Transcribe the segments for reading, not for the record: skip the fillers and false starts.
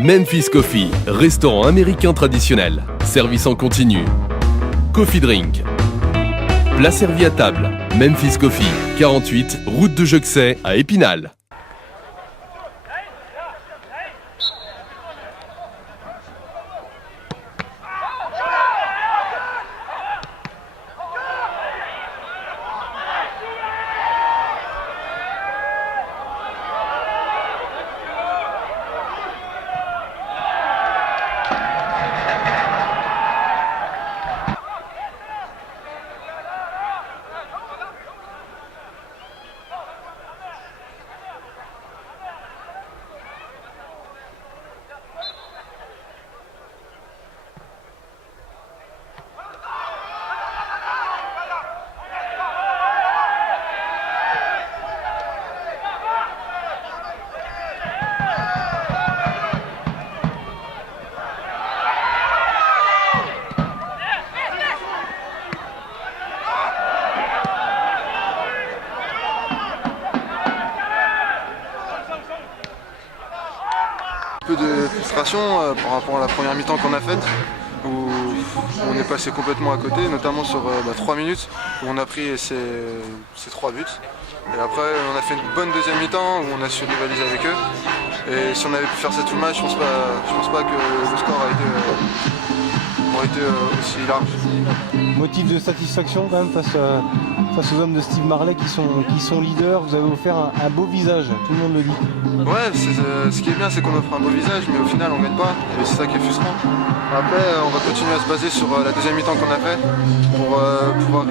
Memphis Coffee, restaurant américain traditionnel. Service en continu. Coffee Drink. Plat servi à table. Memphis Coffee, 48, route de Juxey à Épinal. Un peu de frustration par rapport à la première mi-temps qu'on a faite, où on est passé complètement à côté, notamment sur 3 minutes où on a pris ces 3 buts. Et après on a fait une bonne deuxième mi-temps où on a su rivaliser avec eux. Et si on avait pu faire ça tout le match, je pense pas que le score aurait été aussi large. Motif de satisfaction quand même face aux hommes de Steve Marley qui sont leaders. Vous avez offert un beau visage, tout le monde le dit. Ouais, ce qui est bien, c'est qu'on offre un beau visage, mais au final on gagne pas, et c'est ça qui est frustrant. Après, on va continuer à se baser sur la deuxième mi-temps qu'on a fait pour pouvoir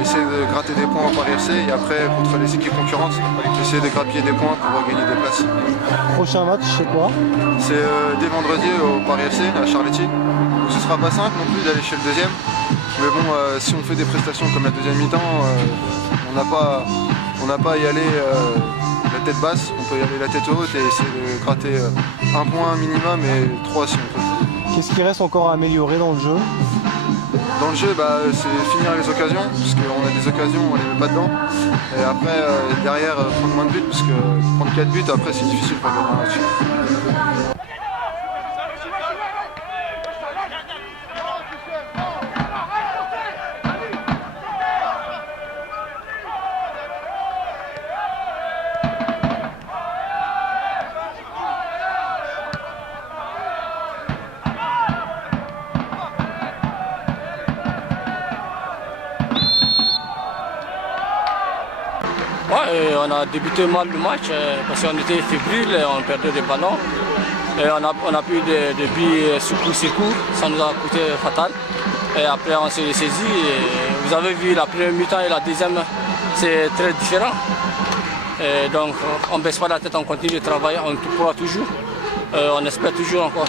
essayer de gratter des points au Paris FC, et après contre les équipes concurrentes, essayer de grappiller des points pour gagner des places. Prochain match, c'est quoi? C'est dès vendredi au Paris FC à Charletti, où ce sera pas simple non plus d'aller chez le deuxième. Mais bon, si on fait des prestations comme la deuxième mi-temps, on n'a pas à y aller la tête basse, on peut y aller la tête haute et essayer de gratter un point minimum et 3 si on peut. Qu'est-ce qui reste encore à améliorer dans le jeu? Dans le jeu, c'est finir les occasions, parce qu'on a des occasions, on les met pas dedans. Et après, derrière, prendre moins de buts, parce que prendre 4 buts, après c'est difficile pour gagner un match. Ouais, on a débuté mal le match parce qu'on était fébrile, on perdait des ballons. Et on a pris des buts sur coup, ça nous a coûté fatal. Et après on s'est saisi. Et vous avez vu la première mi-temps et la deuxième, c'est très différent. Et donc on ne baisse pas la tête, on continue de travailler, on pourra toujours. On espère toujours encore.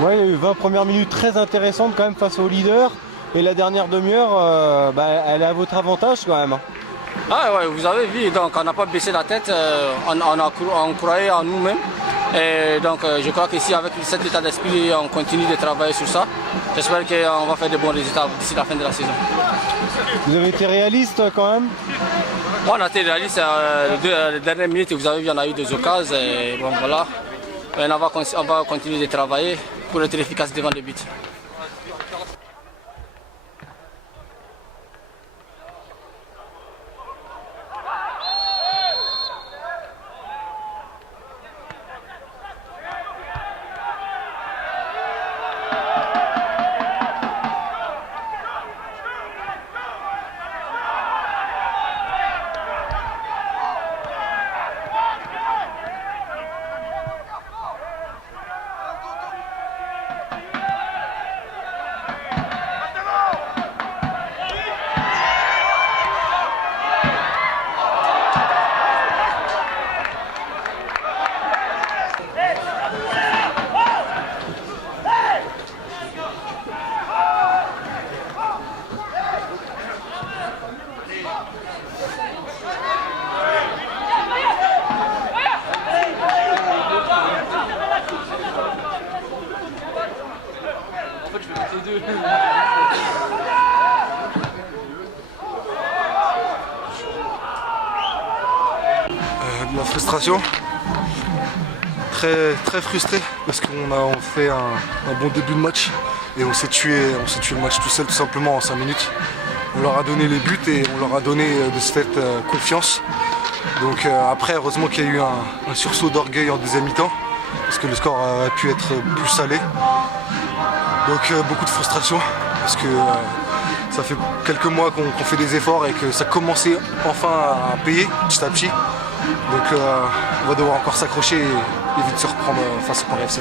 Ouais, il y a eu 20 premières minutes très intéressantes quand même face aux leaders. Et la dernière demi-heure, elle est à votre avantage quand même. Ah ouais, vous avez vu, donc on n'a pas baissé la tête, on croyait en nous-mêmes. Et donc je crois qu'ici avec cet état d'esprit, on continue de travailler sur ça. J'espère qu'on va faire de bons résultats d'ici la fin de la saison. Vous avez été réaliste quand même? On a été réaliste, les dernières minutes, vous avez vu, on a eu des occasions. Et bon voilà, et on va continuer de travailler pour être efficace devant les buts. De la frustration, très frustré parce qu'on fait un bon début de match et on s'est tué le match tout seul tout simplement en 5 minutes. On leur a donné les buts et on leur a donné de ce fait confiance. Donc après heureusement qu'il y a eu un sursaut d'orgueil en deuxième mi-temps parce que le score aurait pu être plus salé. Donc beaucoup de frustration parce que ça fait quelques mois qu'on fait des efforts et que ça commençait enfin à payer petit à petit. Donc on va devoir encore s'accrocher et vite se reprendre face au Paris FC.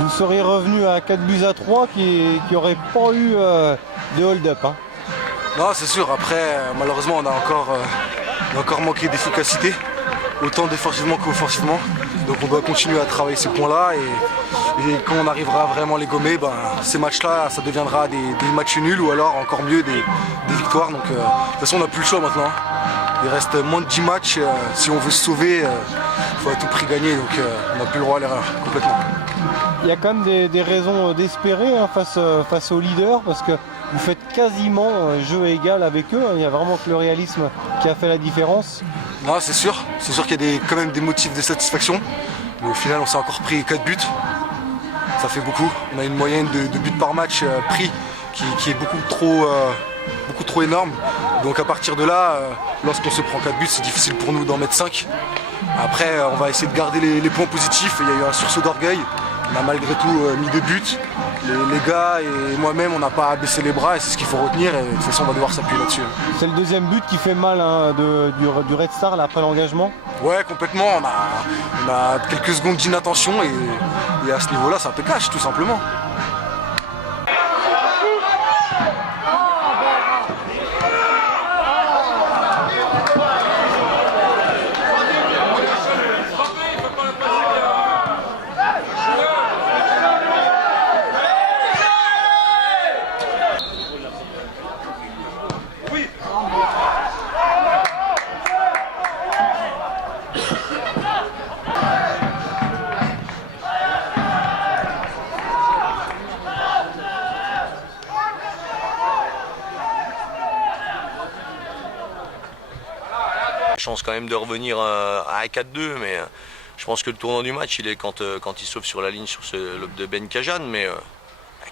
Vous seriez revenu à 4-3 qui n'aurait pas eu de hold-up. Hein. Non, c'est sûr. Après, malheureusement, on a encore manqué d'efficacité, autant défensivement qu'offensivement. Donc on doit continuer à travailler ces points-là et quand on arrivera vraiment à les gommer, ces matchs-là, ça deviendra des matchs nuls ou alors encore mieux des victoires. Donc de toute façon, on n'a plus le choix maintenant. Il reste moins de 10 matchs. Si on veut se sauver, il faut à tout prix gagner. Donc on n'a plus le droit à l'erreur complètement. Il y a quand même des raisons d'espérer face aux leaders parce que vous faites quasiment jeu égal avec eux. Il y a vraiment que le réalisme qui a fait la différence. Non, c'est sûr qu'il y a quand même des motifs de satisfaction. Mais au final, on s'est encore pris 4 buts. Ça fait beaucoup. On a une moyenne de buts par match pris qui est beaucoup trop énorme. Donc à partir de là, lorsqu'on se prend 4 buts, c'est difficile pour nous d'en mettre 5. Après, on va essayer de garder les points positifs. Il y a eu un sursaut d'orgueil. On a malgré tout mis 2 buts. Les gars et moi-même, on n'a pas baissé les bras et c'est ce qu'il faut retenir. Et de toute façon, on va devoir s'appuyer là-dessus. C'est le deuxième but qui fait mal du Red Star là, après l'engagement. Ouais, complètement. On a quelques secondes d'inattention et à ce niveau-là, ça peut cache tout simplement. Chance quand même de revenir à 4-2, mais je pense que le tournant du match il est quand il sauve sur la ligne sur ce lob de Ben Kajan, mais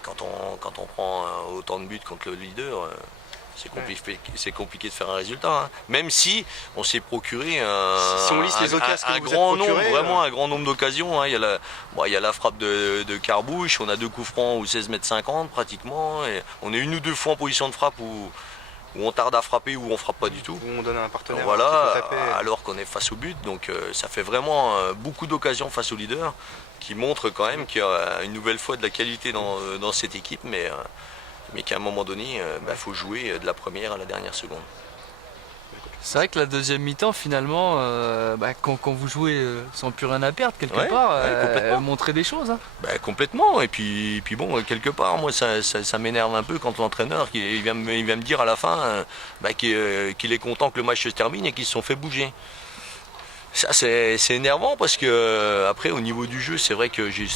quand on prend autant de buts contre le leader, c'est compliqué de faire un résultat. Hein. Même si on s'est procuré un grand nombre d'occasions. Hein. Il y a la frappe de Carbouche, on a 2 coups francs ou 16,50 m pratiquement, et on est une ou deux fois en position de frappe où on tarde à frapper ou on frappe pas du tout. Où on donne à un partenaire. Voilà, alors qu'on est face au but. Donc ça fait vraiment beaucoup d'occasions face au leader qui montre quand même qu'il y a une nouvelle fois de la qualité dans cette équipe, mais qu'à un moment donné, faut jouer de la première à la dernière seconde. C'est vrai que la deuxième mi-temps, finalement, quand vous jouez sans plus rien à perdre, quelque part, montrer des choses. Hein. Complètement. Et puis bon, quelque part, moi, ça m'énerve un peu quand l'entraîneur il vient me dire à la fin qu'il est content que le match se termine et qu'ils se sont fait bouger. Ça, c'est énervant parce que après au niveau du jeu, c'est vrai que j'ai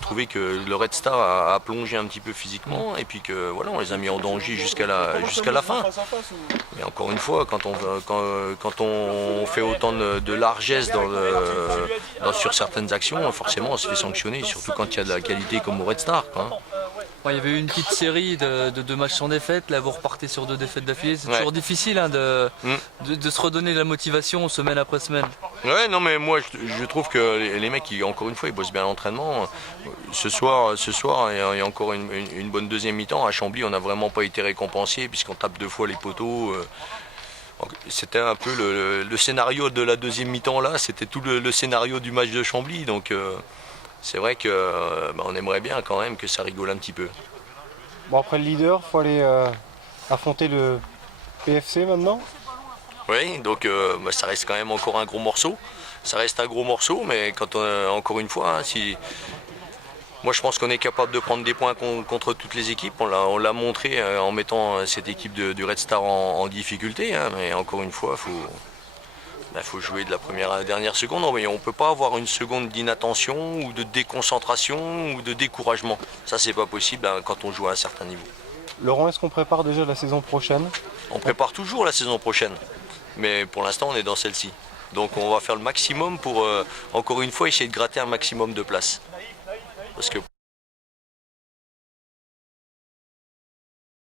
trouvé que le Red Star a plongé un petit peu physiquement et puis que voilà, on les a mis en danger jusqu'à la fin. Mais encore une fois, quand on fait autant de largesse sur certaines actions, forcément on se fait sanctionner, surtout quand il y a de la qualité comme au Red Star. Quoi. Il y avait eu une petite série de 2 matchs sans défaite, là vous repartez sur 2 défaites d'affilée, c'est toujours difficile de se redonner de la motivation semaine après semaine. Ouais, non mais moi je trouve que les mecs, encore une fois, ils bossent bien à l'entraînement. Ce soir, il y a encore une bonne deuxième mi-temps. À Chambly, on n'a vraiment pas été récompensé puisqu'on tape 2 fois les poteaux. C'était un peu le scénario de la deuxième mi-temps là, c'était tout le scénario du match de Chambly. Donc c'est vrai que on aimerait bien quand même que ça rigole un petit peu. Bon, après le leader, il faut aller affronter le PFC maintenant. Oui, donc ça reste quand même encore un gros morceau. Ça reste un gros morceau, mais encore une fois, moi je pense qu'on est capable de prendre des points contre toutes les équipes. On l'a montré en mettant cette équipe du Red Star en difficulté, hein, mais encore une fois, faut jouer de la première à la dernière seconde. On ne peut pas avoir une seconde d'inattention ou de déconcentration ou de découragement. Ça, c'est pas possible quand on joue à un certain niveau. Laurent, est-ce qu'on prépare déjà la saison prochaine ? On prépare toujours la saison prochaine, mais pour l'instant, on est dans celle-ci. Donc on va faire le maximum pour, encore une fois, essayer de gratter un maximum de places. Parce que